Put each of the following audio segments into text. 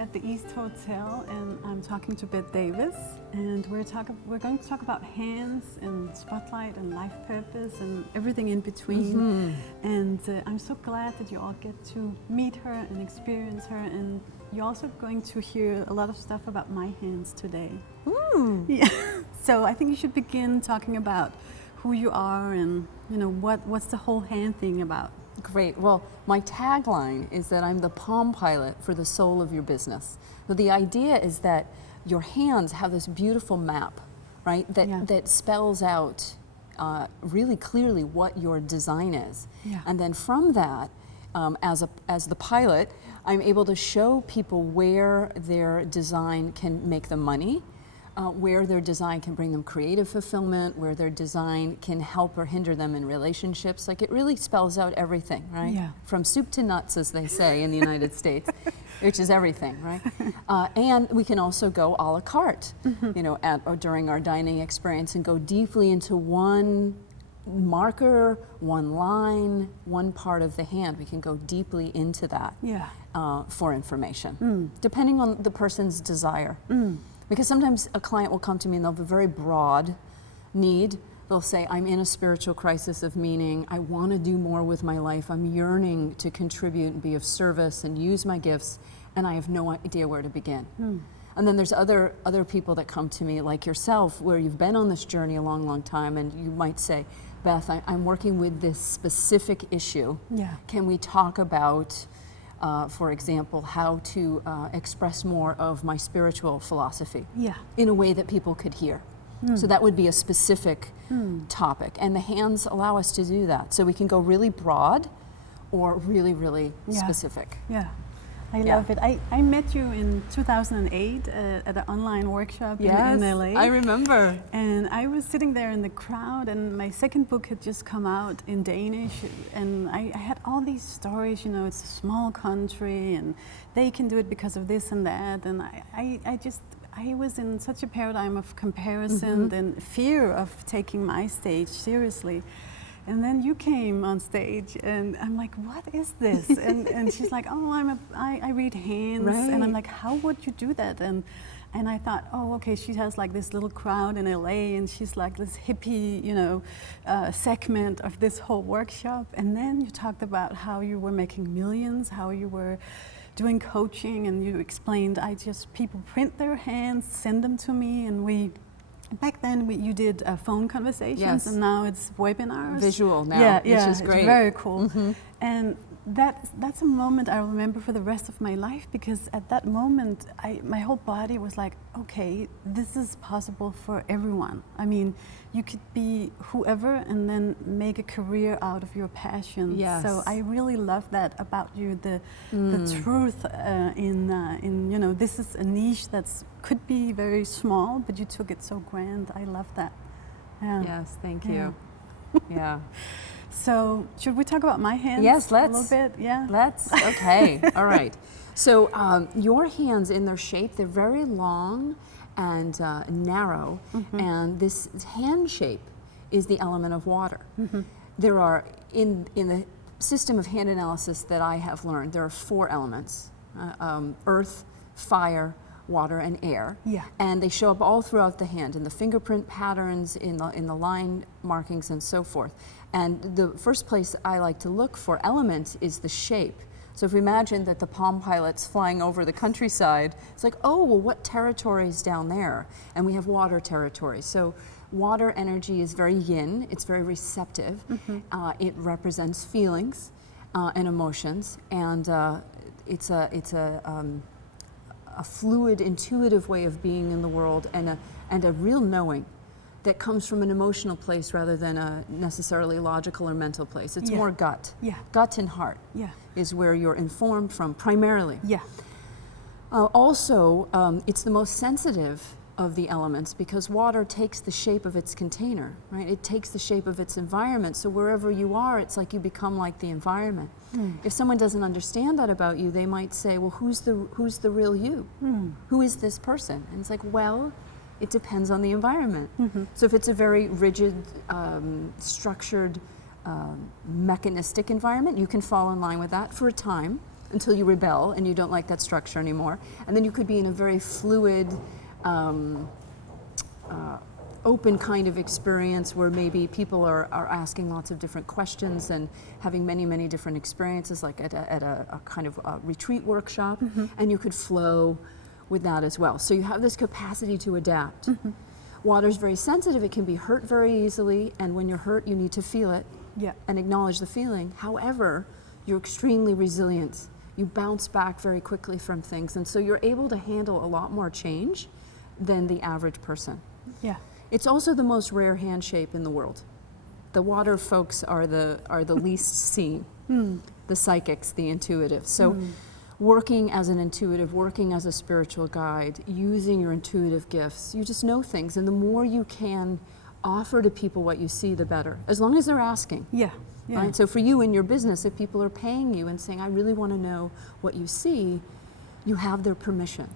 At the East Hotel, and I'm talking to Baeth Davis, and we're going to talk about hands and spotlight and life purpose and everything in between. And I'm so glad that you all get to meet her and experience her, and you're also going to hear a lot of stuff about my hands today. Yeah. So I think you should begin talking about who you are and what's the whole hand thing about. Great. Well, my tagline is that I'm the Palm Pilot for the soul of your business. So the idea is that your hands have this beautiful map, right? That spells out really clearly what your design is. Yeah. And then from that, as the pilot, I'm able to show people where their design can make them money, where their design can bring them creative fulfillment, where their design can help or hinder them in relationships. Like, it really spells out everything, right? Yeah. From soup to nuts, as they say in the United States, which is everything, right? And we can also go a la carte, or during our dining experience, and go deeply into one marker, one line, one part of the hand. We can go deeply into that for information, depending on the person's desire. Because sometimes a client will come to me and they'll have a very broad need. They'll say, I'm in a spiritual crisis of meaning. I want to do more with my life. I'm yearning to contribute and be of service and use my gifts, and I have no idea where to begin. And then there's other people that come to me, like yourself, where you've been on this journey a long, long time, and you might say, Beth, I'm working with this specific issue. Yeah. Can we talk about for example, how to express more of my spiritual philosophy in a way that people could hear. So that would be a specific topic. And the hands allow us to do that. So we can go really broad or really, really specific. Yeah. I love it. I met you in 2008 at an online workshop in LA. I remember. And I was sitting there in the crowd, and my second book had just come out in Danish, and I had all these stories, it's a small country and they can do it because of this and that, and I was in such a paradigm of comparison and fear of taking my stage seriously. And then you came on stage, and I'm like, what is this? and she's like, oh, I read hands. Right. And I'm like, how would you do that? And I thought, oh, okay, she has like this little crowd in LA, and she's like this hippie, segment of this whole workshop. And then you talked about how you were making millions, how you were doing coaching, and you explained, people print their hands, send them to me, and back then you did phone conversations, and now it's webinars. Visual now, which is great. It's very cool. And that's a moment I remember for the rest of my life, because at that moment my whole body was like, okay, this is possible for everyone. I mean, you could be whoever and then make a career out of your passion. Yes. So I really love that about you, the truth in this is a niche that's could be very small, but you took it so grand. I love that. Yeah. Yes, thank you. Yeah. So, should we talk about my hands? Yes, let's. A little bit, yeah. Let's. Okay. All right. So, your hands, in their shape, they're very long and narrow, and this hand shape is the element of water. There are in the system of hand analysis that I have learned, there are 4 elements: earth, fire, water, and air. Yeah. And they show up all throughout the hand, in the fingerprint patterns, in the line markings, and so forth. And the first place I like to look for elements is the shape. So if we imagine that the Palm Pilot's flying over the countryside, it's like, oh, well, what territory is down there? And we have water territory. So water energy is very yin, it's very receptive. It represents feelings and emotions, and it's a fluid, intuitive way of being in the world, and a real knowing that comes from an emotional place rather than a necessarily logical or mental place. It's more gut. Yeah. Gut and heart is where you're informed from primarily. Yeah. Also, it's the most sensitive of the elements, because water takes the shape of its container, right? It takes the shape of its environment. So wherever you are, it's like you become like the environment. If someone doesn't understand that about you, they might say, well, who's the real you? Who is this person? And it's like, well, It depends on the environment. So if it's a very rigid, structured, mechanistic environment, you can fall in line with that for a time until you rebel and you don't like that structure anymore. And then you could be in a very fluid, open kind of experience where maybe people are asking lots of different questions and having many, many different experiences, like at a kind of a retreat workshop, and you could flow with that as well. So you have this capacity to adapt. Water's very sensitive, it can be hurt very easily, and when you're hurt, you need to feel it and acknowledge the feeling. However, you're extremely resilient. You bounce back very quickly from things, and so you're able to handle a lot more change than the average person. Yeah. It's also the most rare hand shape in the world. The water folks are the least seen, the psychics, the intuitive. So working as an intuitive, working as a spiritual guide, using your intuitive gifts, you just know things, and the more you can offer to people what you see, the better, as long as they're asking. Yeah. Yeah. Right? So for you in your business, if people are paying you and saying, I really want to know what you see, you have their permission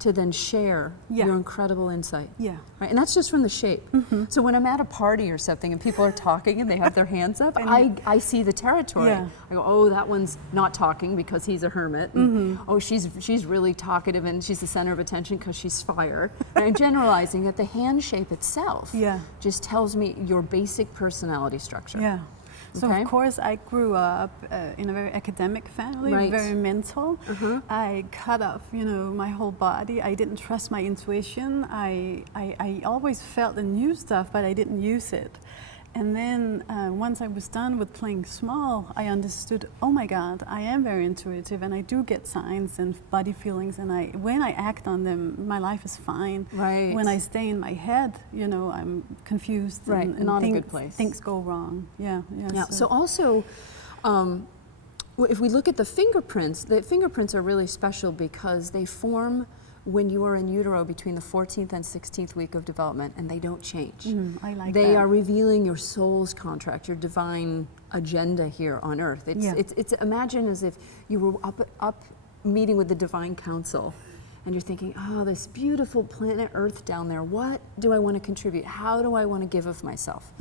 to then share your incredible insight. Yeah. Right? And that's just from the shape. So when I'm at a party or something and people are talking and they have their hands up, I see the territory. I go, oh, that one's not talking because he's a hermit. And, oh, she's really talkative and she's the center of attention because she's fire. And I'm generalizing that the hand shape itself just tells me your basic personality structure. Yeah. So of course I grew up in a very academic family, very mental. I cut off, my whole body. I didn't trust my intuition. I always felt and knew stuff, but I didn't use it. And then once I was done with playing small, I understood, oh my God, I am very intuitive and I do get signs and body feelings, and when I act on them, my life is fine. Right. When I stay in my head, I'm confused and not things, a good place. Things go wrong. Yeah. So also, if we look at the fingerprints are really special because they form when you are in utero between the 14th and 16th week of development, and they don't change. I like they that. are revealing your soul's contract, your divine agenda here on earth. It's imagine as if you were up meeting with the divine council, and you're thinking, oh, this beautiful planet Earth down there, what do I want to contribute? How do I want to give of myself?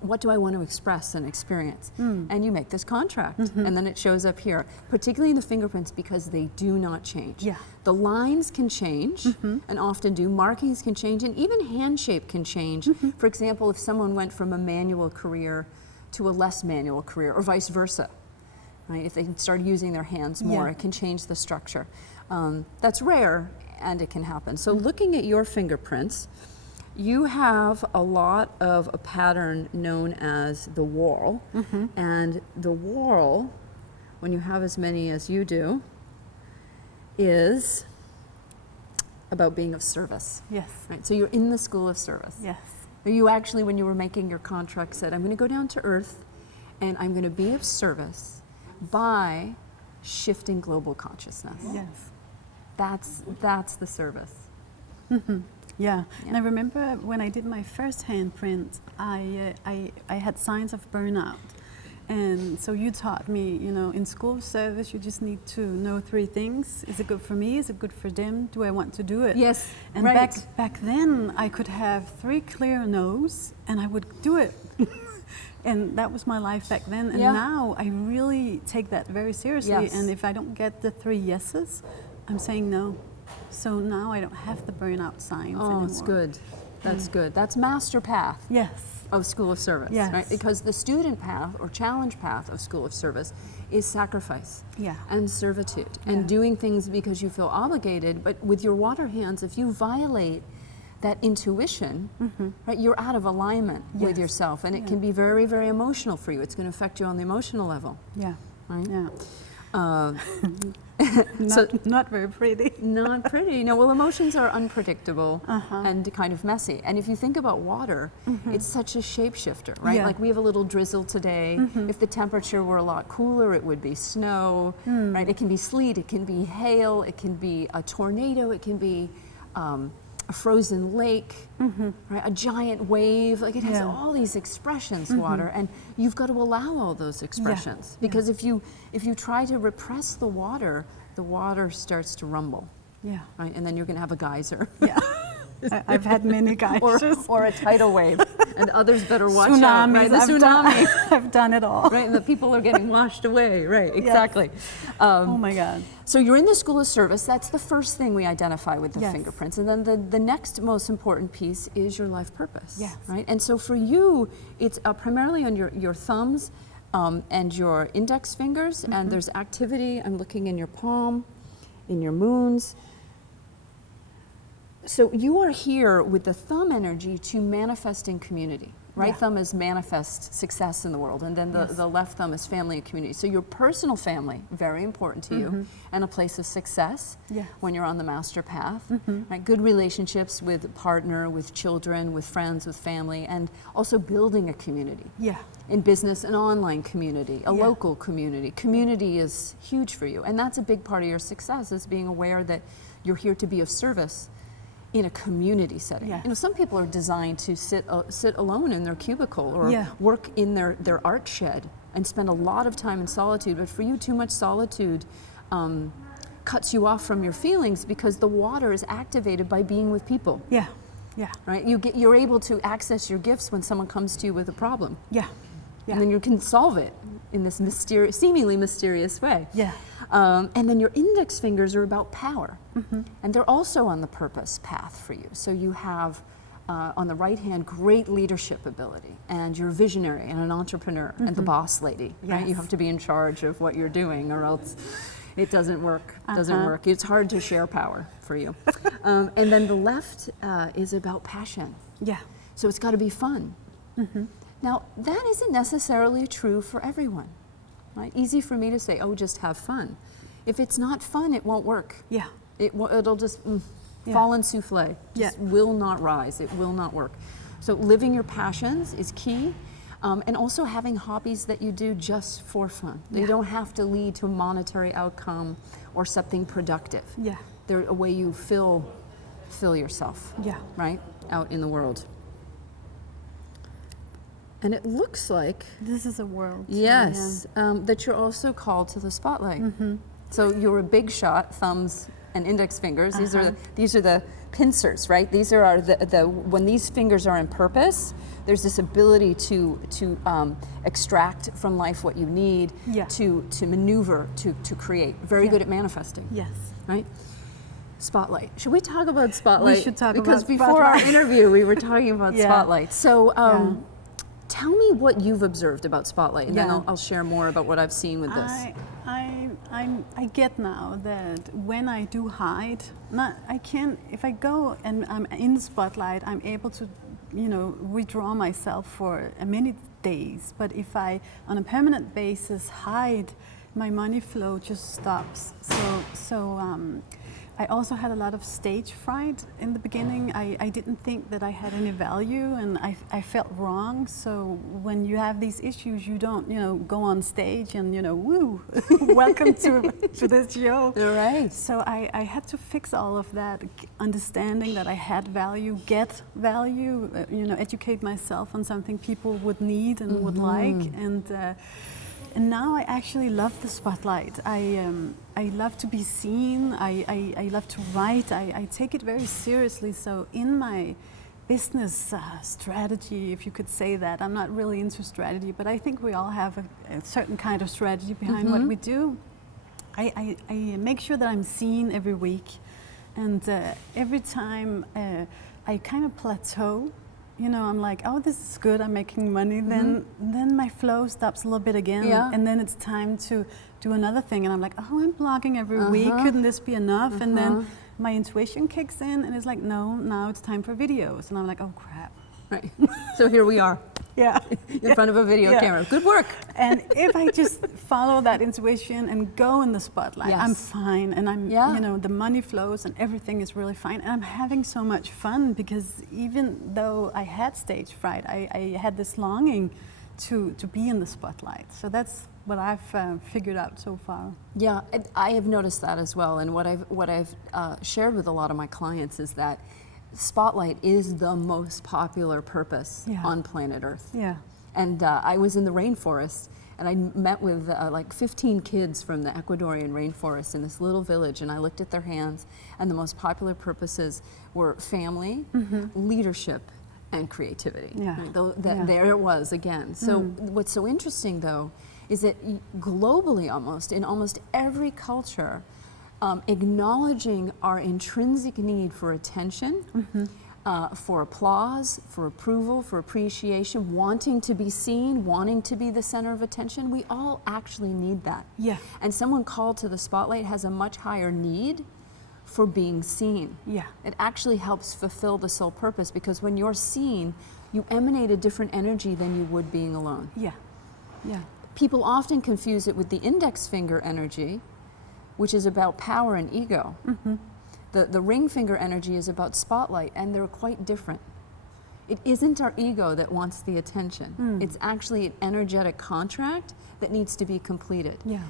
What do I want to express and experience? And you make this contract, and then it shows up here, particularly in the fingerprints because they do not change. Yeah. The lines can change, and often do, markings can change, and even hand shape can change. For example, if someone went from a manual career to a less manual career, or vice versa, right? If they start using their hands more, it can change the structure. That's rare, and it can happen. So looking at your fingerprints, you have a lot of a pattern known as the whorl. And the whorl, when you have as many as you do, is about being of service. Yes. Right? So you're in the school of service. Yes. You actually, when you were making your contract, said, I'm going to go down to earth and I'm going to be of service by shifting global consciousness. Yes. That's the service. Yeah. And I remember when I did my first handprint, I had signs of burnout. And so you taught me, in school of service, you just need to know 3 things. Is it good for me? Is it good for them? Do I want to do it? Yes, and back then, I could have 3 clear no's, and I would do it. And that was my life back then. And now I really take that very seriously. Yes. And if I don't get the 3 yeses, I'm saying no. So now I don't have the burnout signs anymore. It's good. That's good. That's master path. Yes. Of School of Service, right? Because the student path or challenge path of School of Service is sacrifice and servitude and doing things because you feel obligated. But with your water hands, if you violate that intuition, right, you're out of alignment with yourself, and it can be very, very emotional for you. It's going to affect you on the emotional level. Yeah. Right? Yeah. Not very pretty. Not pretty. No, well, emotions are unpredictable and kind of messy. And if you think about water, it's such a shapeshifter, right? Like we have a little drizzle today. If the temperature were a lot cooler, it would be snow, right? It can be sleet, it can be hail, it can be a tornado, it can be a frozen lake, right? A giant wave. Like it has all these expressions, water, and you've got to allow all those expressions because if you try to repress the water starts to rumble. Yeah. Right, and then you're going to have a geyser. I've had many geishas. or a tidal wave, and others better watch out. Tsunamis. Right? The tsunami. I've done it all. Right, and the people are getting washed away. Right, exactly. Oh my God. So you're in the school of service. That's the first thing we identify with the Yes. fingerprints. And then the next most important piece is your life purpose. Yes. Right? And so for you, it's primarily on your thumbs and your index fingers. And there's activity. I'm looking in your palm, in your moons. So you are here with the thumb energy to manifest in community. Right thumb is manifest success in the world, and then the left thumb is family and community. So your personal family, very important to you, and a place of success when you're on the master path. Right? Good relationships with a partner, with children, with friends, with family, and also building a community. In business, an online community, a local community. Community is huge for you, and that's a big part of your success, is being aware that you're here to be of service in a community setting. You know, some people are designed to sit alone in their cubicle or work in their art shed and spend a lot of time in solitude. But for you, too much solitude cuts you off from your feelings, because the water is activated by being with people. Right? You're able to access your gifts when someone comes to you with a problem. And then you can solve it in this seemingly mysterious way. And then your index fingers are about power. And they're also on the purpose path for you. So you have, on the right hand, great leadership ability. And you're visionary and an entrepreneur and the boss lady. Right? You have to be in charge of what you're doing, or else it doesn't work. It's hard to share power for you. And then the left is about passion. So it's got to be fun. Now, that isn't necessarily true for everyone. Right? Easy for me to say, oh, just have fun. If it's not fun, it won't work. It'll just fall in souffle. Just will not rise. It will not work. So living your passions is key. And also having hobbies that you do just for fun. They don't have to lead to a monetary outcome or something productive. They're a way you fill yourself, right, out in the world. And it looks like this is a world. That you're also called to the spotlight. So you're a big shot, thumbs and index fingers. These are the pincers, right? These are when these fingers are in purpose, there's this ability to extract from life what you need, to maneuver, to create. Very good at manifesting. Right? Spotlight. Should we talk about spotlight? We should talk because about before spotlight. our interview, we were talking about spotlight. So. Tell me what you've observed about spotlight, and then I'll share more about what I've seen with this. I get now that when I do hide, if I go and I'm in the spotlight, I'm able to, withdraw myself for many days. But if I, on a permanent basis, hide, my money flow just stops. So I also had a lot of stage fright in the beginning. I didn't think that I had any value, and I felt wrong. So when you have these issues, you don't, go on stage and, woo, welcome to this show. Right. So I had to fix all of that, understanding that I had value, get value, educate myself on something people would need and would like. And now I actually love the spotlight. I love to be seen. I love to write. I take it very seriously. So in my business strategy, if you could say that, I'm not really into strategy, but I think we all have a certain kind of strategy behind what we do. I make sure that I'm seen every week, and every time I kind of plateau. I'm like, oh, this is good, I'm making money. Then my flow stops a little bit again. And then it's time to do another thing. And I'm like, oh, I'm blogging every week. Couldn't this be enough? And then my intuition kicks in and it's like, no, now it's time for videos. And I'm like, oh, crap. Right. So here we are. In front of a video camera. Good work. And if I just follow that intuition and go in the spotlight, I'm fine. And I'm, the money flows and everything is really fine. And I'm having so much fun, because even though I had stage fright, I had this longing to be in the spotlight. So that's what I've figured out so far. Yeah, I have noticed that as well. And what I've shared with a lot of my clients is that spotlight is the most popular purpose on planet Earth. And I was in the rainforest, and I met with like 15 kids from the Ecuadorian rainforest in this little village, and I looked at their hands, and the most popular purposes were family, leadership, and creativity. There it was again. So what's so interesting though is that globally in almost every culture, acknowledging our intrinsic need for attention, for applause, for approval, for appreciation, wanting to be seen, wanting to be the center of attention, we all actually need that. Yeah. And someone called to the spotlight has a much higher need for being seen. Yeah. It actually helps fulfill the soul purpose, because when you're seen, you emanate a different energy than you would being alone. Yeah. Yeah. People often confuse it with the index finger energy, which is about power and ego. The ring finger energy is about spotlight, and they're quite different. It isn't our ego that wants the attention. It's actually an energetic contract that needs to be completed. Yeah.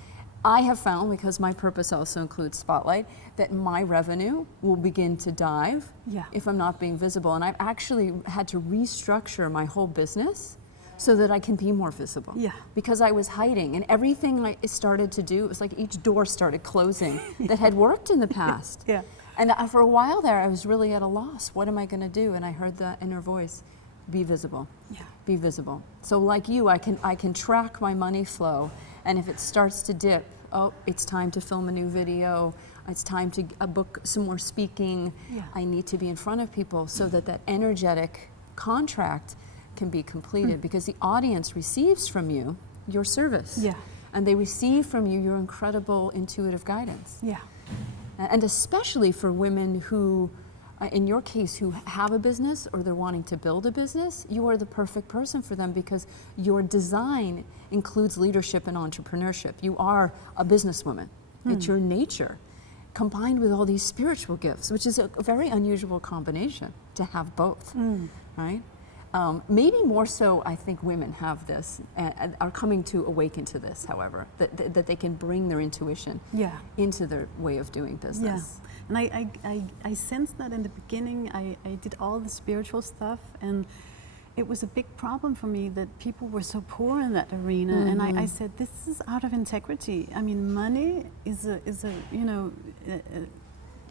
I have found, because my purpose also includes spotlight, that my revenue will begin to dive if I'm not being visible. And I've actually had to restructure my whole business so that I can be more visible. Yeah. Because I was hiding, and everything I started to do, it was like each door started closing that had worked in the past. Yeah. And for a while there, I was really at a loss. What am I going to do? And I heard the inner voice, be visible. Yeah. Be visible. So like you, I can track my money flow, and if it starts to dip, oh, it's time to film a new video. It's time to book some more speaking. Yeah. I need to be in front of people so that that energetic contract can be completed, because the audience receives from you your service. Yeah. And they receive from you your incredible intuitive guidance. Yeah. And especially for women who, in your case, who have a business or they're wanting to build a business, you are the perfect person for them, because your design includes leadership and entrepreneurship. You are a businesswoman. It's your nature, combined with all these spiritual gifts, which is a very unusual combination to have both, right? Maybe more so, I think women have this, and are coming to awaken to this, however, that they can bring their intuition into their way of doing business. Yeah. And I sensed that in the beginning. I did all the spiritual stuff, and it was a big problem for me that people were so poor in that arena. And I said, this is out of integrity. I mean, money is a you know,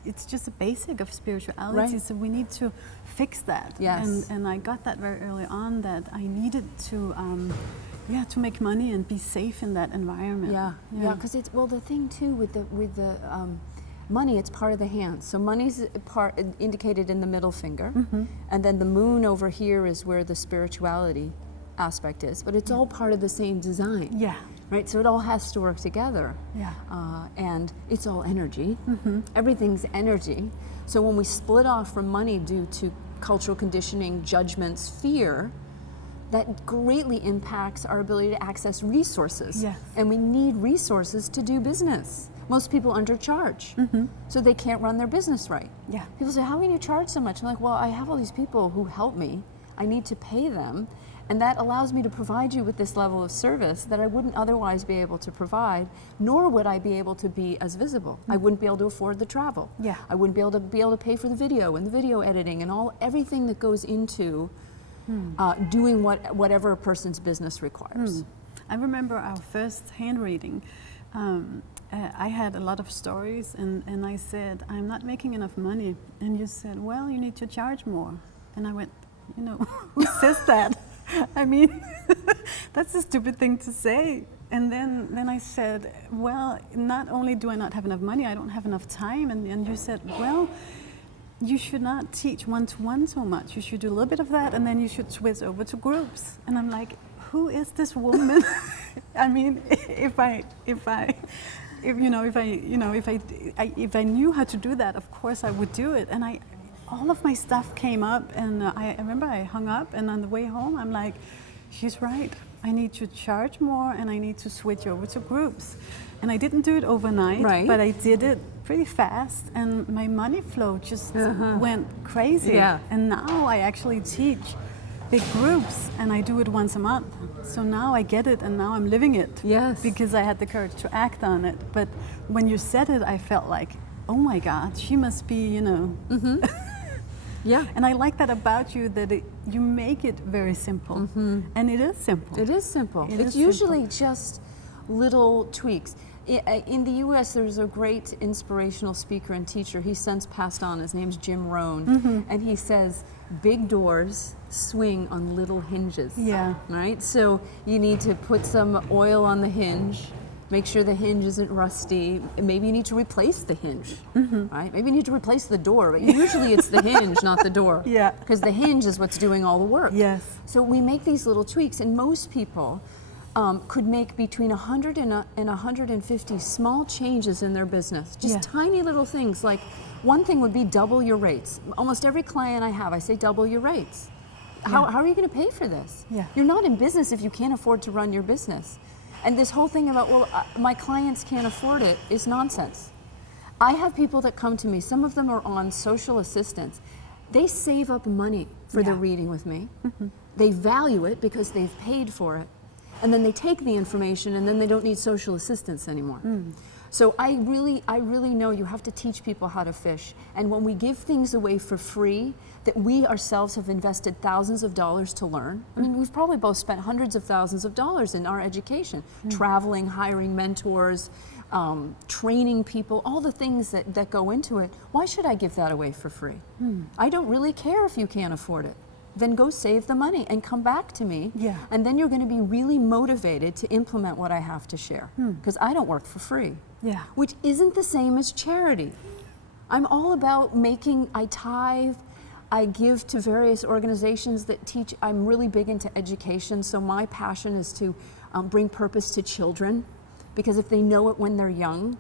it's just a basic of spirituality, right. So we need to fix that. Yes. And I got that very early on, that I needed to make money and be safe in that environment. Yeah, because it's, well, the thing too with the money, it's part of the hands. So money's part indicated in the middle finger, and then the moon over here is where the spirituality aspect is, but it's all part of the same design. Yeah. Right, so it all has to work together. Yeah. And it's all energy. Everything's energy. So when we split off from money due to cultural conditioning, judgments, fear, that greatly impacts our ability to access resources. Yes. And we need resources to do business. Most people undercharge, so they can't run their business right. Yeah. People say, how can you charge so much? I'm like, well, I have all these people who help me. I need to pay them. And that allows me to provide you with this level of service that I wouldn't otherwise be able to provide, nor would I be able to be as visible. I wouldn't be able to afford the travel. Yeah. I wouldn't be able to pay for the video and the video editing and everything that goes into doing whatever a person's business requires. I remember our first hand reading. I had a lot of stories, and I said, I'm not making enough money. And you said, well, you need to charge more. And I went, you know, who says that? I mean, that's a stupid thing to say. And then I said, well, not only do I not have enough money, I don't have enough time. And you said, well, you should not teach one-to-one so much. You should do a little bit of that, and then you should switch over to groups. And I'm like, who is this woman? I mean, if I knew how to do that, of course I would do it. And all of my stuff came up, and I remember I hung up, and on the way home I'm like, she's right. I need to charge more, and I need to switch over to groups. And I didn't do it overnight, right. But I did it pretty fast, and my money flow just went crazy. Yeah. And now I actually teach big groups, and I do it once a month. So now I get it, and now I'm living it. Yes. Because I had the courage to act on it. But when you said it, I felt like, oh my God, she must be, you know. Yeah. And I like that about you, that you make it very simple. And it is simple. It is simple. It It's is usually just little tweaks. In the US, there's a great inspirational speaker and teacher. He's since passed on. His name's Jim Rohn. And he says, big doors swing on little hinges. Yeah. Right? So you need to put some oil on the hinge, make sure the hinge isn't rusty. Maybe you need to replace the hinge, right? Maybe you need to replace the door, but usually it's the hinge, not the door. Yeah. Because the hinge is what's doing all the work. Yes. So we make these little tweaks, and most people could make between 100 and 150 small changes in their business. Just tiny little things. Like one thing would be double your rates. Almost every client I have, I say double your rates. How are you going to pay for this? Yeah. You're not in business if you can't afford to run your business. And this whole thing about, well, my clients can't afford it is nonsense. I have people that come to me, some of them are on social assistance. They save up money for their reading with me. They value it because they've paid for it. And then they take the information and then they don't need social assistance anymore. So I really know you have to teach people how to fish. And when we give things away for free that we ourselves have invested thousands of dollars to learn, I mean, we've probably both spent hundreds of thousands of dollars in our education, traveling, hiring mentors, training people, all the things that go into it. Why should I give that away for free? I don't really care if you can't afford it. Then go save the money and come back to me. And then you're going to be really motivated to implement what I have to share. Because I don't work for free. Which isn't the same as charity. I'm all about I tithe, I give to various organizations that teach. I'm really big into education, so my passion is to bring purpose to children. Because if they know it when they're young,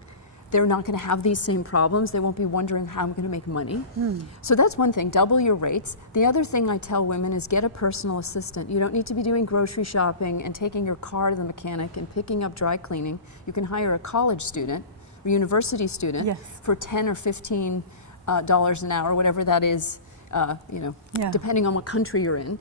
they're not going to have these same problems. They won't be wondering how I'm going to make money. So that's one thing, double your rates. The other thing I tell women is get a personal assistant. You don't need to be doing grocery shopping and taking your car to the mechanic and picking up dry cleaning. You can hire a college student or university student for $10 or $15 an hour, whatever that is, depending on what country you're in.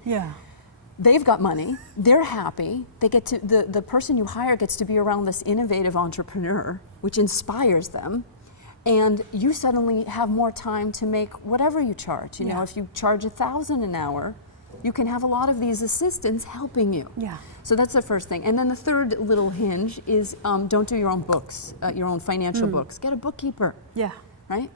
They've got money, they're happy, they get to, the person you hire gets to be around this innovative entrepreneur, which inspires them, and you suddenly have more time to make whatever you charge. You know, if you charge $1,000 an hour, you can have a lot of these assistants helping you. So that's the first thing. And then the third little hinge is don't do your own books, your own financial books. Get a bookkeeper. Right?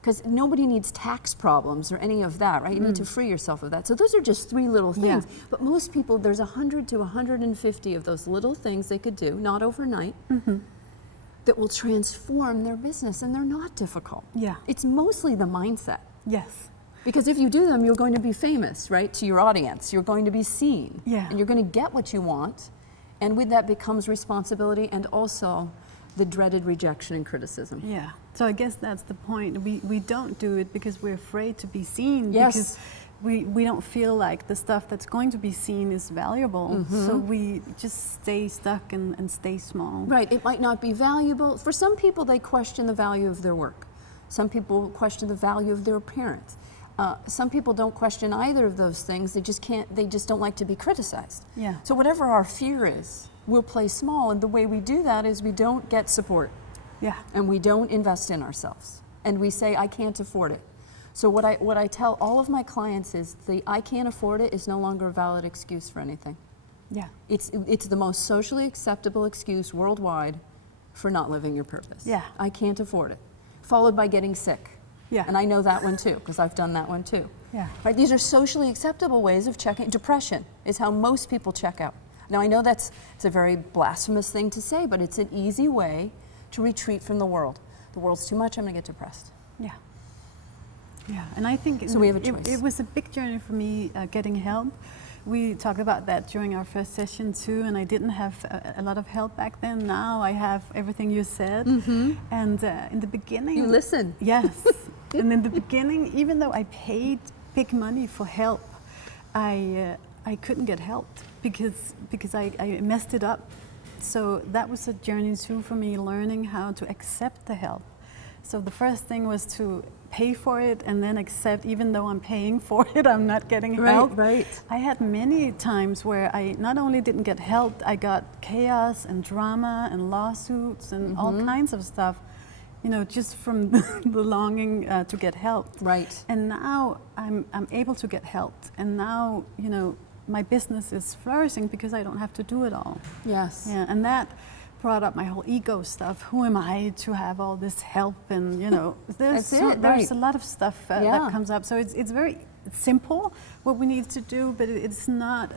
Because nobody needs tax problems or any of that, right? You need to free yourself of that. So those are just three little things. But most people, there's 100 to 150 of those little things they could do, not overnight, that will transform their business, and they're not difficult. It's mostly the mindset. Because if you do them, you're going to be famous, right, to your audience. You're going to be seen. And you're going to get what you want. And with that becomes responsibility and also the dreaded rejection and criticism. So I guess that's the point. We don't do it because we're afraid to be seen. Because we don't feel like the stuff that's going to be seen is valuable. So we just stay stuck and stay small. Right, it might not be valuable. For some people, they question the value of their work. Some people question the value of their appearance. Some people don't question either of those things. They just don't like to be criticized. So whatever our fear is, we'll play small, and the way we do that is we don't get support. And we don't invest in ourselves. And we say, I can't afford it. So what I tell all of my clients is the I can't afford it is no longer a valid excuse for anything. It's the most socially acceptable excuse worldwide for not living your purpose. I can't afford it. Followed by getting sick. And I know that one too, because I've done that one too. Right? These are socially acceptable ways of checking. Depression is how most people check out. Now I know it's a very blasphemous thing to say, but it's an easy way to retreat from the world. The world's too much, I'm gonna get depressed. And I think so we have a choice. It was a big journey for me getting help. We talked about that during our first session too, and I didn't have a lot of help back then. Now I have everything you said. And in the beginning... You listen. And in the beginning, even though I paid big money for help, I couldn't get help because I messed it up. So that was a journey too for me, learning how to accept the help. So the first thing was to pay for it and then accept, even though I'm paying for it, I'm not getting help. I had many times where I not only didn't get help, I got chaos and drama and lawsuits and all kinds of stuff. you know, just from the longing to get helped. Right. And now I'm able to get helped. And now, you know, my business is flourishing because I don't have to do it all. Yes. Yeah, and that brought up my whole ego stuff. Who am I to have all this help? And, you know, there's a lot of stuff that comes up. So it's very simple what we need to do, but it's not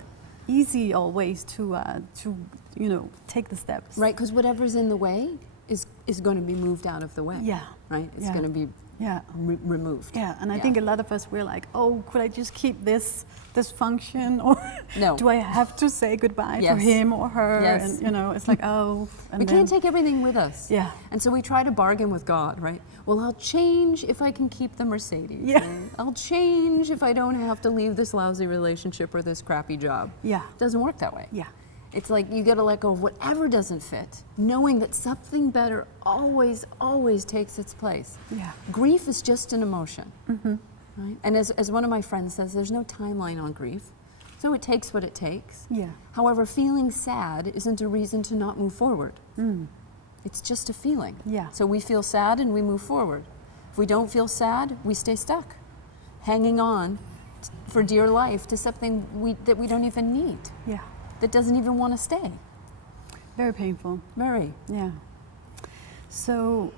easy always to you know, take the steps. Right, because whatever's in the way is going to be moved out of the way. Yeah. Right? It's going to be removed. Yeah, and I think a lot of us, we're like, oh, could I just keep this function, or do I have to say goodbye to him or her? Yes. And, you know, it's like, oh. And we can't take everything with us. Yeah. And so we try to bargain with God, right? Well, I'll change if I can keep the Mercedes. Yeah. I'll change if I don't have to leave this lousy relationship or this crappy job. Yeah. It doesn't work that way. Yeah. It's like you got to let go of whatever doesn't fit, knowing that something better always, always takes its place. Yeah. Grief is just an emotion. Right? And as one of my friends says, there's no timeline on grief. So it takes what it takes. Yeah. However, feeling sad isn't a reason to not move forward. It's just a feeling. Yeah. So we feel sad and we move forward. If we don't feel sad, we stay stuck, hanging on for dear life to something that we don't even need. Yeah. That doesn't even want to stay. Very painful. Very. Yeah. So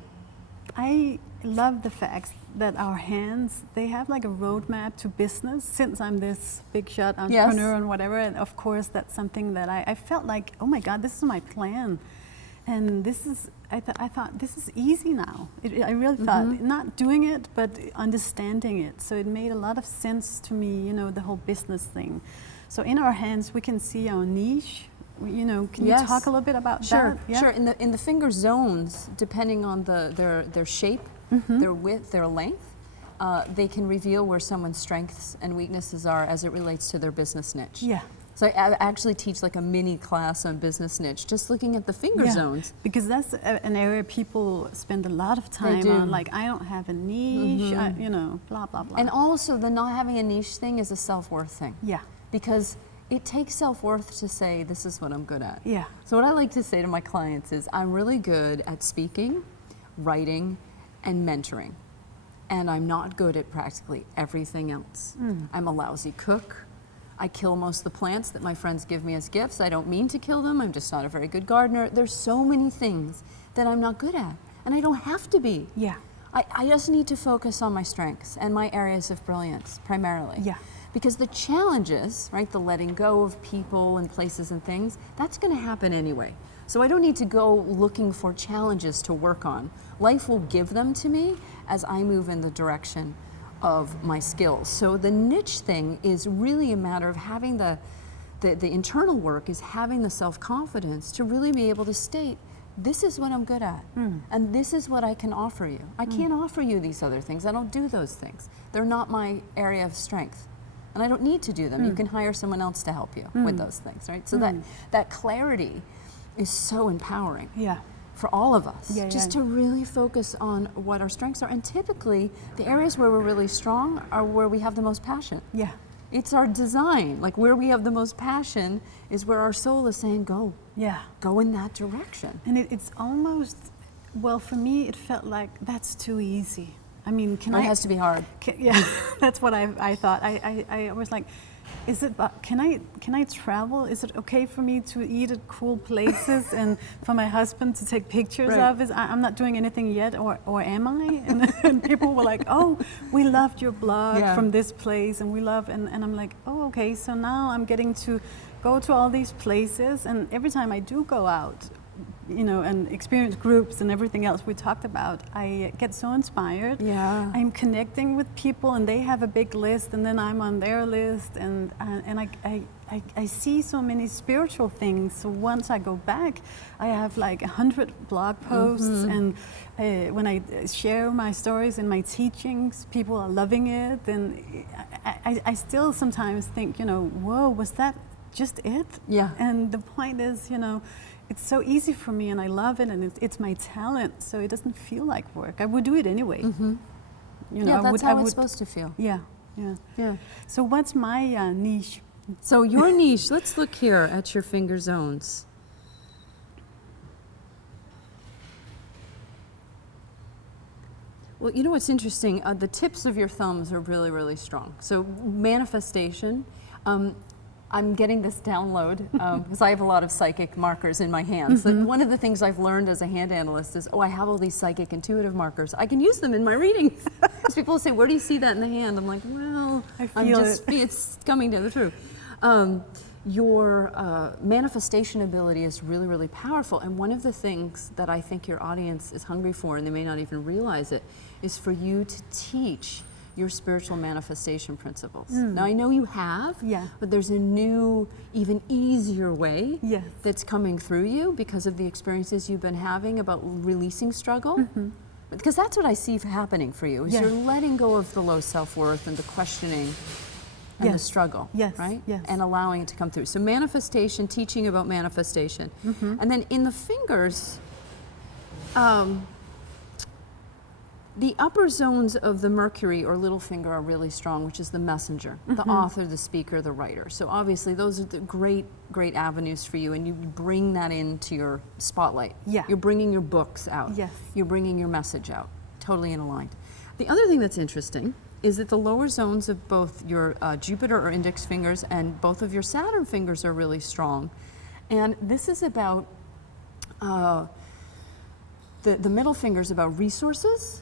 I love the fact that our hands, they have like a roadmap to business, since I'm this big shot entrepreneur and whatever. And of course, that's something that I felt like, oh my God, this is my plan. And this is, I thought, this is easy now. I really thought, not doing it, but understanding it. So it made a lot of sense to me, you know, the whole business thing. So in our hands, we can see our niche. You know, can you talk a little bit about that? Yeah? Sure. In the finger zones, depending on their shape, their width, their length, they can reveal where someone's strengths and weaknesses are as it relates to their business niche. Yeah. So I actually teach like a mini class on business niche, just looking at the finger zones. Because that's an area people spend a lot of time on. Like, I don't have a niche, you know, blah, blah, blah. And also, the not having a niche thing is a self-worth thing. Yeah. Because it takes self-worth to say, this is what I'm good at. Yeah. So what I like to say to my clients is, I'm really good at speaking, writing, and mentoring. And I'm not good at practically everything else. I'm a lousy cook. I kill most of the plants that my friends give me as gifts. I don't mean to kill them. I'm just not a very good gardener. There's so many things that I'm not good at. And I don't have to be. Yeah. I just need to focus on my strengths and my areas of brilliance, primarily. Yeah. Because the challenges, right, the letting go of people and places and things, that's going to happen anyway. So I don't need to go looking for challenges to work on. Life will give them to me as I move in the direction of my skills. So the niche thing is really a matter of having the internal work, is having the self-confidence to really be able to state, this is what I'm good at, and this is what I can offer you. I can't offer you these other things. I don't do those things. They're not my area of strength, and I don't need to do them. You can hire someone else to help you with those things, right? So that clarity is so empowering. Yeah. For all of us, just to really focus on what our strengths are. And typically, the areas where we're really strong are where we have the most passion. Yeah. It's our design. Like, where we have the most passion is where our soul is saying, go. Yeah. Go in that direction. And it's almost, well, for me, it felt like that's too easy. I mean, It has to be hard. Yeah, that's what I thought. I was like, is it? Can I travel? Is it okay for me to eat at cool places and for my husband to take pictures of? I'm not doing anything yet, or am I? And people were like, oh, we loved your blog from this place, and we love, and I'm like, oh, okay. So now I'm getting to go to all these places, and every time I do go out, you know, and experience groups and everything else we talked about, I get so inspired. Yeah. I'm connecting with people, and they have a big list, and then I'm on their list, and I see so many spiritual things. So once I go back, I have like 100 blog posts, and when I share my stories and my teachings, people are loving it, and I still sometimes think, you know, whoa, was that just it? Yeah. And the point is, you know, it's so easy for me, and I love it, and it's my talent, so it doesn't feel like work. I would do it anyway. You know, that's how it's supposed to feel. Yeah. So what's my niche? So your niche, let's look here at your finger zones. Well, you know what's interesting? The tips of your thumbs are really, really strong. So manifestation, I'm getting this download because I have a lot of psychic markers in my hands. Like one of the things I've learned as a hand analyst is, I have all these psychic intuitive markers. I can use them in my readings. Because people will say, where do you see that in the hand? I'm like, well, it's coming to the truth. Your manifestation ability is really, really powerful. And one of the things that I think your audience is hungry for, and they may not even realize it, is for you to teach your spiritual manifestation principles. Now I know you have, but there's a new, even easier way that's coming through you because of the experiences you've been having about releasing struggle. Because that's what I see happening for you, is you're letting go of the low self-worth and the questioning and the struggle, right? And allowing it to come through. So manifestation, teaching about manifestation. And then in the fingers, the upper zones of the Mercury or little finger are really strong, which is the messenger, the author, the speaker, the writer. So obviously those are the great, great avenues for you, and you bring that into your spotlight. You're bringing your books out. You're bringing your message out, totally in aligned. The other thing that's interesting is that the lower zones of both your Jupiter or index fingers and both of your Saturn fingers are really strong. And this is about, the middle finger is about resources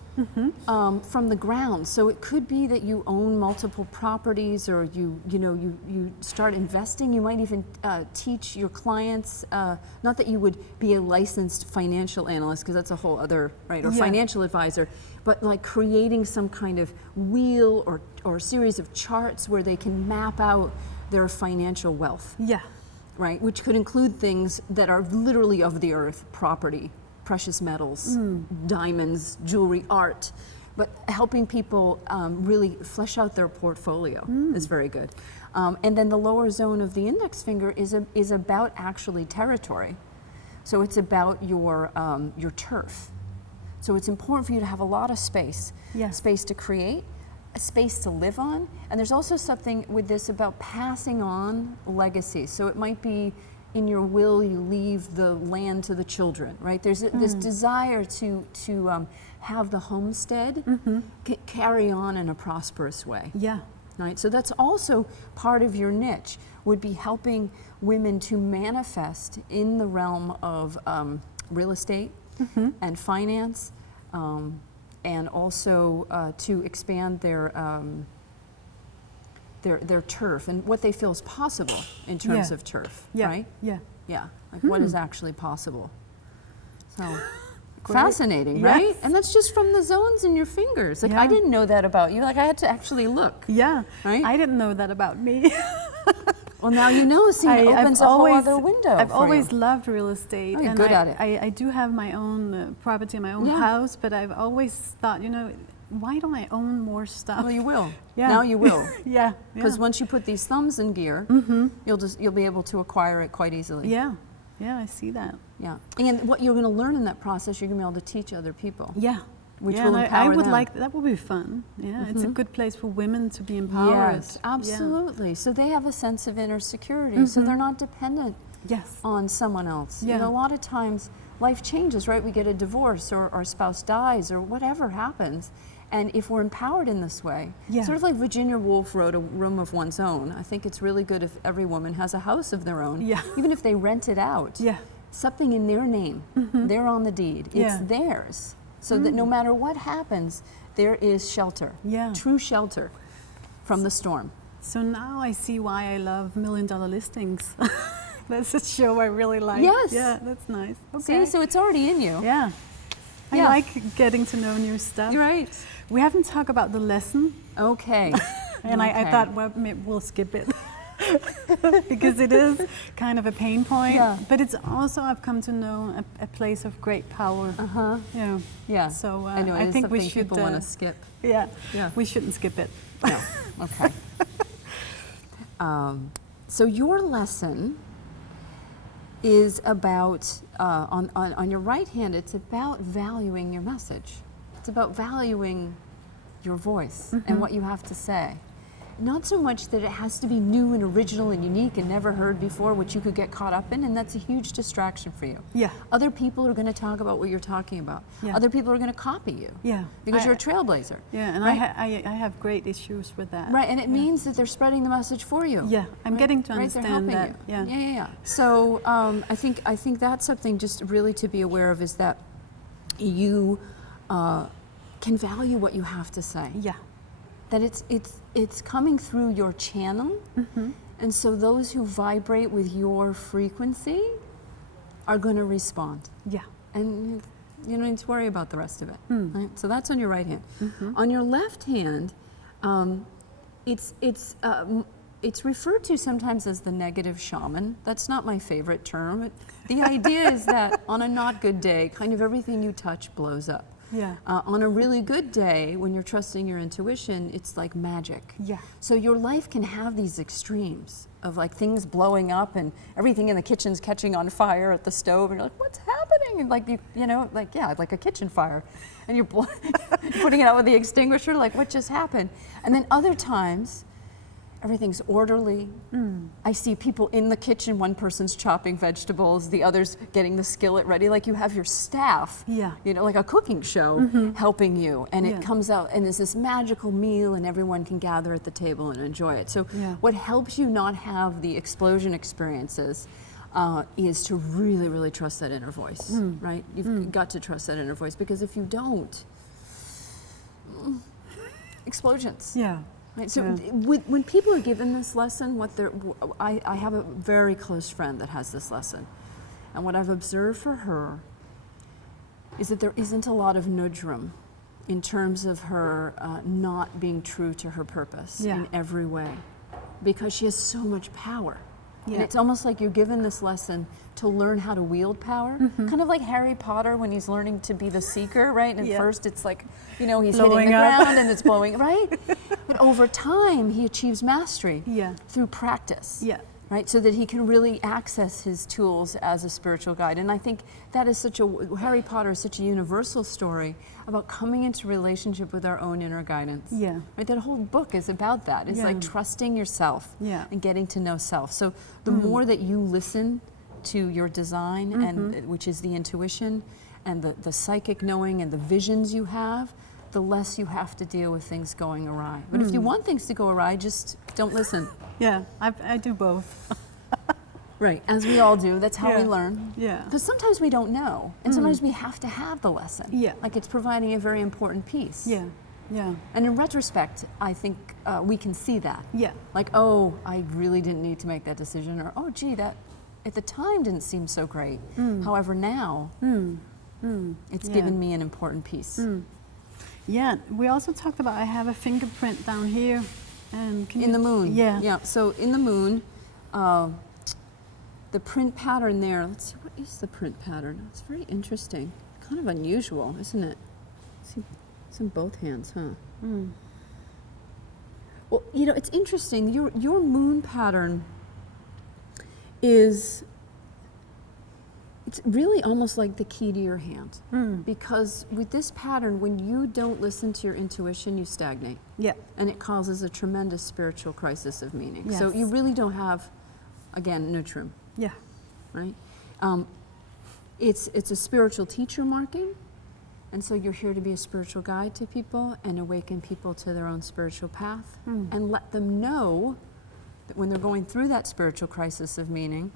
from the ground. So it could be that you own multiple properties, or you start investing. You might even teach your clients, not that you would be a licensed financial analyst, because that's a whole other, right, or financial advisor, but like creating some kind of wheel or series of charts where they can map out their financial wealth. Right, which could include things that are literally of the earth, property, precious metals, diamonds, jewelry, art, but helping people really flesh out their portfolio is very good. And then the lower zone of the index finger is about actually territory. So it's about your turf. So it's important for you to have a lot of space, space to create, a space to live on. And there's also something with this about passing on legacy. So it might be in your will you leave the land to the children, right? There's this desire to have the homestead carry on in a prosperous way. Right? So that's also part of your niche, would be helping women to manifest in the realm of real estate and finance, and also to expand their turf and what they feel is possible in terms of turf, right? Like what is actually possible. So fascinating, right? And that's just from the zones in your fingers. Like I didn't know that about you. Like I had to actually look. Right? I didn't know that about me. Well, now you know. See, it opens a whole other window. I've always loved real estate. You're good at it. I do have my own property, my own house, but I've always thought, why don't I own more stuff? Well, you will. Now you will. Because Yeah. once you put these thumbs in gear, you'll be able to acquire it quite easily. Yeah, I see that. And what you're going to learn in that process, you're going to be able to teach other people. Which will empower I would them. like that. Would be fun. It's a good place for women to be empowered. Yes, absolutely. So they have a sense of inner security. So they're not dependent on someone else. You know, a lot of times life changes, right? We get a divorce, or our spouse dies, or whatever happens. And if we're empowered in this way, sort of like Virginia Woolf wrote A Room of One's Own, I think it's really good if every woman has a house of their own, even if they rent it out. Something in their name, they're on the deed, it's theirs. So that no matter what happens, there is shelter, true shelter from the storm. So now I see why I love $1 Million Listings. That's a show I really like. Yes. Yeah, that's nice. See, so it's already in you. I like getting to know new stuff. Right. We haven't talked about the lesson. Okay. And I thought, well, we'll skip it. Because it is kind of a pain point, but it's also, I've come to know, a place of great power. So I know, I think we should people want to skip. We shouldn't skip it. No. Okay. So your lesson is about on your right hand. It's about valuing your message. It's about valuing your voice and what you have to say. not so much that it has to be new and original and unique and never heard before, which you could get caught up in, and that's a huge distraction for you. Yeah. Other people are going to talk about what you're talking about. Yeah. Other people are going to copy you. Yeah. Because you're a trailblazer. Yeah, and right? I have great issues with that. Right, and it means that they're spreading the message for you. Yeah, I'm right? getting to Right, they're understand helping that. you. Yeah. So I think that's something just really to be aware of, is that you can value what you have to say. Yeah. That it's coming through your channel, and so those who vibrate with your frequency are going to respond. Yeah. And you don't need to worry about the rest of it. Right? So that's on your right hand. On your left hand, it's referred to sometimes as the negative shaman. That's not my favorite term. The idea is that on a not good day, kind of everything you touch blows up. Yeah. On a really good day, when you're trusting your intuition, it's like magic. Yeah. So your life can have these extremes of like things blowing up and everything in the kitchen's catching on fire at the stove, and you're like, what's happening? And like you know, like yeah, like a kitchen fire, and you're putting it out with the extinguisher, like what just happened? And then other times, everything's orderly. I see people in the kitchen, one person's chopping vegetables, the other's getting the skillet ready. Like you have your staff, Yeah. you know, like a cooking show helping you. And Yeah. it comes out and there's this magical meal and everyone can gather at the table and enjoy it. So Yeah. what helps you not have the explosion experiences is to really, really trust that inner voice, right? You've got to trust that inner voice, because if you don't, explosions. Yeah. Right, so Yeah. when people are given this lesson, I have a very close friend that has this lesson, and what I've observed for her is that there isn't a lot of nudge room in terms of her not being true to her purpose in every way, because she has so much power. Yeah. And it's almost like you're given this lesson to learn how to wield power, kind of like Harry Potter when he's learning to be the seeker, right? And at first it's like, you know, he's Blowing hitting the up. ground and it's blowing, right? But over time, he achieves mastery through practice, Yeah. right? So that he can really access his tools as a spiritual guide. And I think that is Harry Potter is such a universal story about coming into relationship with our own inner guidance. Yeah. Right? That whole book is about that. It's like trusting yourself and getting to know self. So the more that you listen to your design, and which is the intuition and the psychic knowing and the visions you have, the less you have to deal with things going awry. But if you want things to go awry, just don't listen. Yeah, I do both. Right, as we all do. That's how we learn. Yeah. Because sometimes we don't know, and sometimes we have to have the lesson. Yeah. Like it's providing a very important piece. Yeah. Yeah. And in retrospect, I think we can see that. Yeah. Like, oh, I really didn't need to make that decision, or oh, gee, that at the time didn't seem so great. However, now it's given me an important piece. Yeah. We also talked about I have a fingerprint down here, and In the moon. Yeah. Yeah. So in the moon, the print pattern there. Let's see, what is the print pattern? It's very interesting. Kind of unusual, isn't it? See, it's in both hands, huh? Well, you know, it's interesting. Your moon pattern is, it's really almost like the key to your hand. Because with this pattern, when you don't listen to your intuition, you stagnate. Yeah. And it causes a tremendous spiritual crisis of meaning. So Yes. you really don't have, again, nutrim, Yeah. right? It's a spiritual teacher marking. And so you're here to be a spiritual guide to people and awaken people to their own spiritual path and let them know that when they're going through that spiritual crisis of meaning,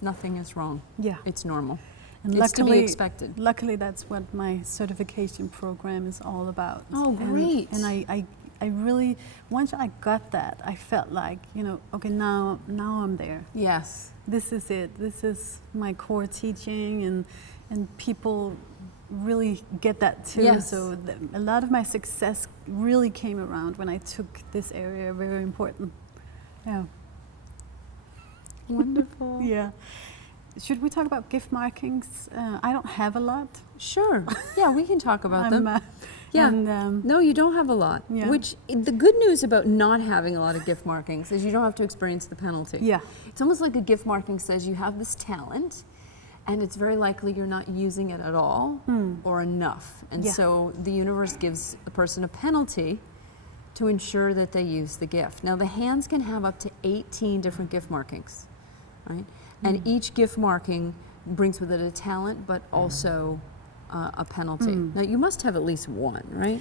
nothing is wrong. Yeah. It's normal. And It's to be expected. Luckily, that's what my certification program is all about. Oh, great. And I really, once I got that, I felt like, you know, okay, now I'm there. Yes. This is it. This is my core teaching, and people really get that too. Yes. So a lot of my success really came around when I took this area, very important. Yeah. Wonderful. Yeah. Should we talk about gift markings? I don't have a lot. Sure. Yeah, we can talk about them. Yeah. And, No, you don't have a lot. Yeah. Which, the good news about not having a lot of gift markings is you don't have to experience the penalty. Yeah. It's almost like a gift marking says you have this talent, and it's very likely you're not using it at all or enough. And Yeah. so the universe gives a person a penalty to ensure that they use the gift. Now the hands can have up to 18 different gift markings, right? And each gift marking brings with it a talent, but also a penalty. Now you must have at least one, right?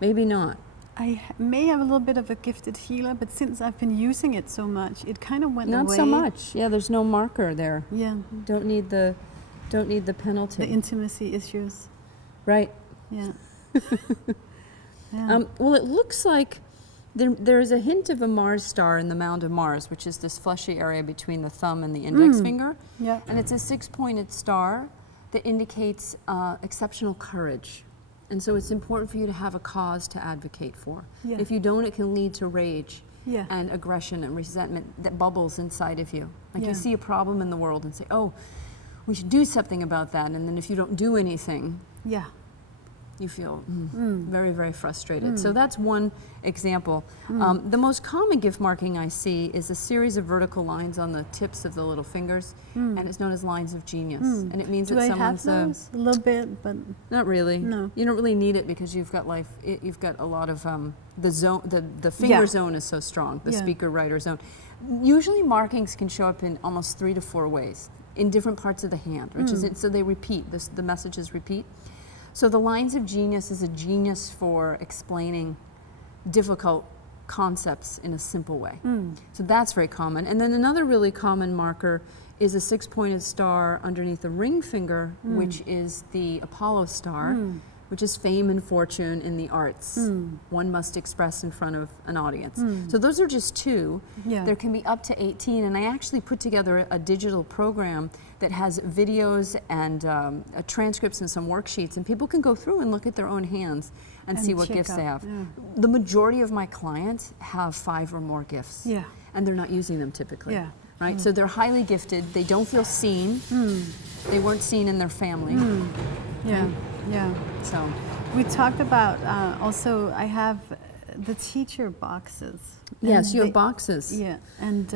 Maybe not. I may have a little bit of a gifted healer, but since I've been using it so much, it kind of went away. Not so much. Yeah, there's no marker there. Yeah. Don't need the penalty. The intimacy issues. Right. Yeah. Yeah. Well, it looks like there's a hint of a Mars star in the mound of Mars, which is this fleshy area between the thumb and the index finger. Yeah. And it's a 6-pointed star that indicates exceptional courage. And so it's important for you to have a cause to advocate for. Yeah. If you don't, it can lead to rage Yeah. and aggression and resentment that bubbles inside of you. Like Yeah. you see a problem in the world and say, oh, we should do something about that. And then if you don't do anything, Yeah. you feel very, very frustrated. So that's one example. The most common gift marking I see is a series of vertical lines on the tips of the little fingers, and it's known as lines of genius. And it means Do that I someone's have those? A little bit, but not really. No. You don't really need it because you've got you've got a lot of the zone. The finger Yeah. zone is so strong. The Yeah. speaker writer zone. Usually markings can show up in almost 3 to 4 ways in different parts of the hand, which is it. So they repeat. The messages repeat. So the lines of genius is a genius for explaining difficult concepts in a simple way. So that's very common. And then another really common marker is a 6-pointed star underneath the ring finger, which is the Apollo star, which is fame and fortune in the arts. One must express in front of an audience. So those are just 2. Yeah. There can be up to 18, and I actually put together a digital program that has videos and transcripts and some worksheets, and people can go through and look at their own hands and see what check gifts they out, have. yeah. The majority of my clients have 5 or more gifts, Yeah. and they're not using them typically. Yeah. Right? So they're highly gifted, they don't feel seen, they weren't seen in their family. Yeah. Yeah. So We talked about also, I have the teacher boxes. yes, And you have they- boxes. Yeah, and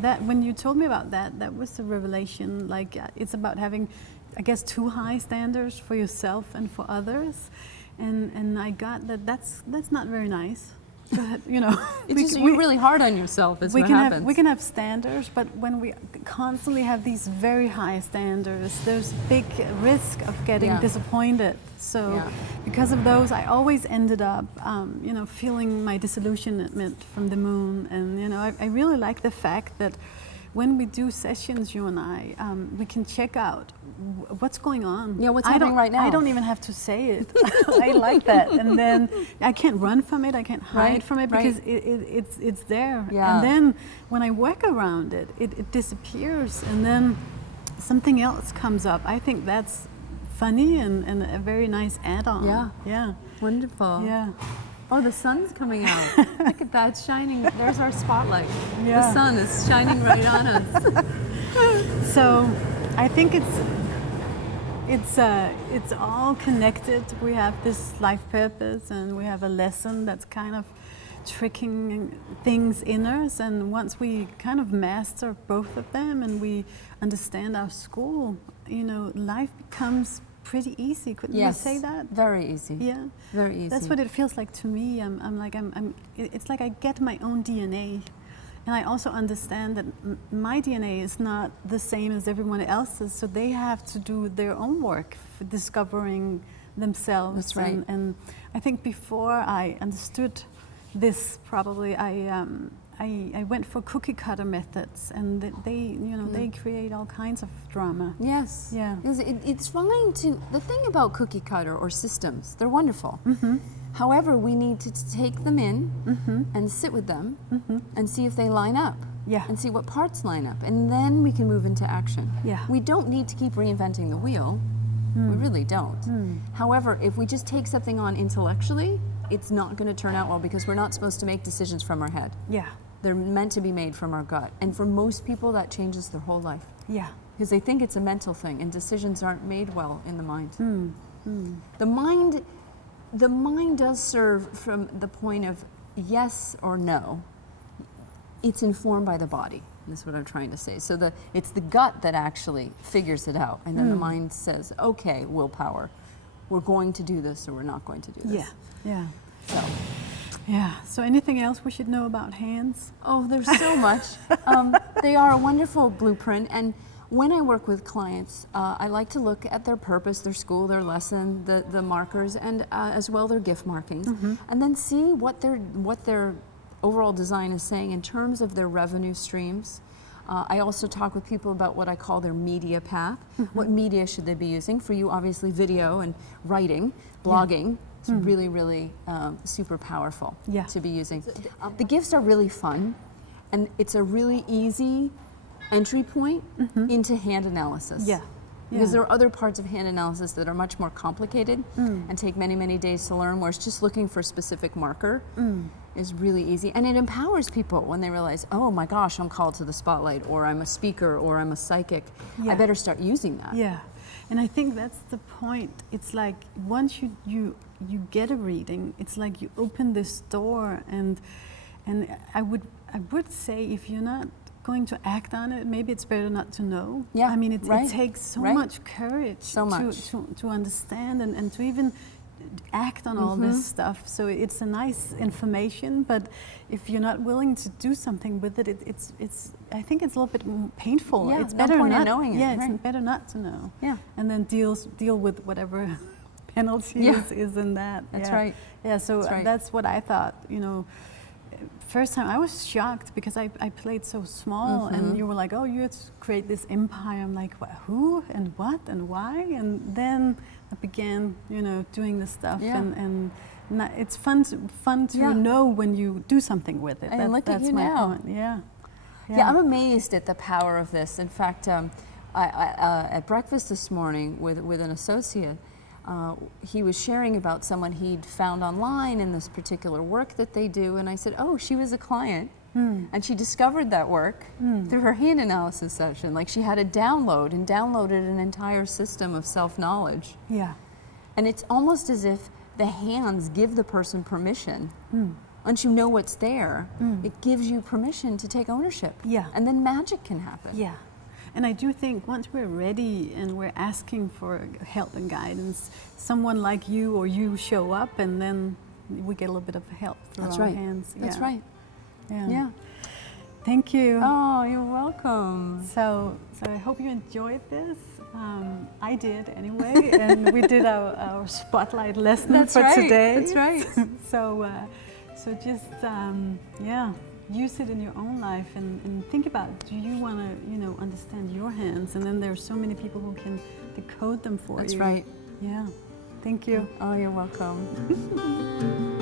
that when you told me about that, that was a revelation. Like it's about having, I guess, 2 high standards for yourself and for others, and I got that. That's not very nice. But, you know, It's just, you're really hard on yourself is what happens. we can have standards, but when we constantly have these very high standards, there's big risk of getting Yeah. disappointed. So Yeah. because of those, I always ended up, you know, feeling my disillusionment from the moon. And, you know, I really like the fact that when we do sessions, you and I, we can check out what's going on. Yeah, what's happening right now. I don't even have to say it. I like that. And then I can't run from it. I can't hide Right, from it right. because it's there. Yeah. And then when I work around it, it disappears. And then something else comes up. I think that's funny and a very nice add-on. Yeah. Yeah. Wonderful. Yeah. Oh, the sun's coming out. Look at that, it's shining. There's our spotlight. Yeah. The sun is shining right on us. So I think it's all connected. We have this life purpose and we have a lesson that's kind of tricking things in us, and once we kind of master both of them and we understand our school, you know, life becomes pretty easy. Couldn't we say that? Very easy. Yeah. Very easy. That's what it feels like to me. It's like I get my own DNA. And I also understand that my DNA is not the same as everyone else's, so they have to do their own work for discovering themselves. That's right. And I think before I understood this, probably I went for cookie cutter methods, and they, you know, they create all kinds of drama. Yes. Yeah. It's fine to, the thing about cookie cutter or systems, they're wonderful. However, we need to take them in and sit with them and see if they line up. Yeah. And see what parts line up. And then we can move into action. Yeah. We don't need to keep reinventing the wheel. We really don't. However, if we just take something on intellectually, it's not going to turn out well because we're not supposed to make decisions from our head. Yeah. They're meant to be made from our gut. And for most people, that changes their whole life. Yeah. Because they think it's a mental thing, and decisions aren't made well in the mind. The mind does serve from the point of yes or no. It's informed by the body. That's what I'm trying to say. So it's the gut that actually figures it out, and then the mind says, "Okay, willpower, we're going to do this, or we're not going to do this." Yeah. Yeah. So. Yeah. So anything else we should know about hands? Oh, there's so much. They are a wonderful blueprint, and when I work with clients, I like to look at their purpose, their school, their lesson, the markers, and as well their gift markings, and then see what their overall design is saying in terms of their revenue streams. I also talk with people about what I call their media path. What media should they be using? For you, obviously, video and writing, blogging. It's really, really super powerful to be using. The gifts are really fun, and it's a really easy entry point into hand analysis. Because there are other parts of hand analysis that are much more complicated and take many, many days to learn, whereas just looking for a specific marker is really easy. And it empowers people when they realize, oh my gosh, I'm called to the spotlight, or I'm a speaker, or I'm a psychic. I better start using that. Yeah. And I think that's the point. It's like once you get a reading, it's like you open this door, and I would say if you're not going to act on it, maybe it's better not to know. I mean, it takes so much courage to understand and to even act on all this stuff. So it's a nice information, but if you're not willing to do something with it, it's I think it's a little bit painful. It's better not knowing it. Yeah, it's better not to know. Yeah, and then deal with whatever penalty is in that. That's right. Yeah, so that's what I thought. You know, first time I was shocked because I played so small, and you were like, oh, you have to create this empire. I'm like, who and what and why? And then I began, you know, doing this stuff, and it's fun to know when you do something with it. And look at you my now. point. Yeah, I'm amazed at the power of this. In fact, at breakfast this morning with an associate, he was sharing about someone he'd found online in this particular work that they do, and I said, oh, she was a client, and she discovered that work through her hand analysis session. Like, she had a download and downloaded an entire system of self-knowledge. Yeah. And it's almost as if the hands give the person permission. Once you know what's there, it gives you permission to take ownership. Yeah. And then magic can happen. Yeah. And I do think once we're ready and we're asking for help and guidance, someone like you or you show up, and then we get a little bit of help through our hands. That's right. Yeah. Thank you. Oh, you're welcome. So I hope you enjoyed this. I did anyway, and we did our spotlight lesson for today. That's right. So just use it in your own life and think about, do you want to, you know, understand your hands? And then there's so many people who can decode them for you. That's right. Yeah. Thank you. Oh, you're welcome.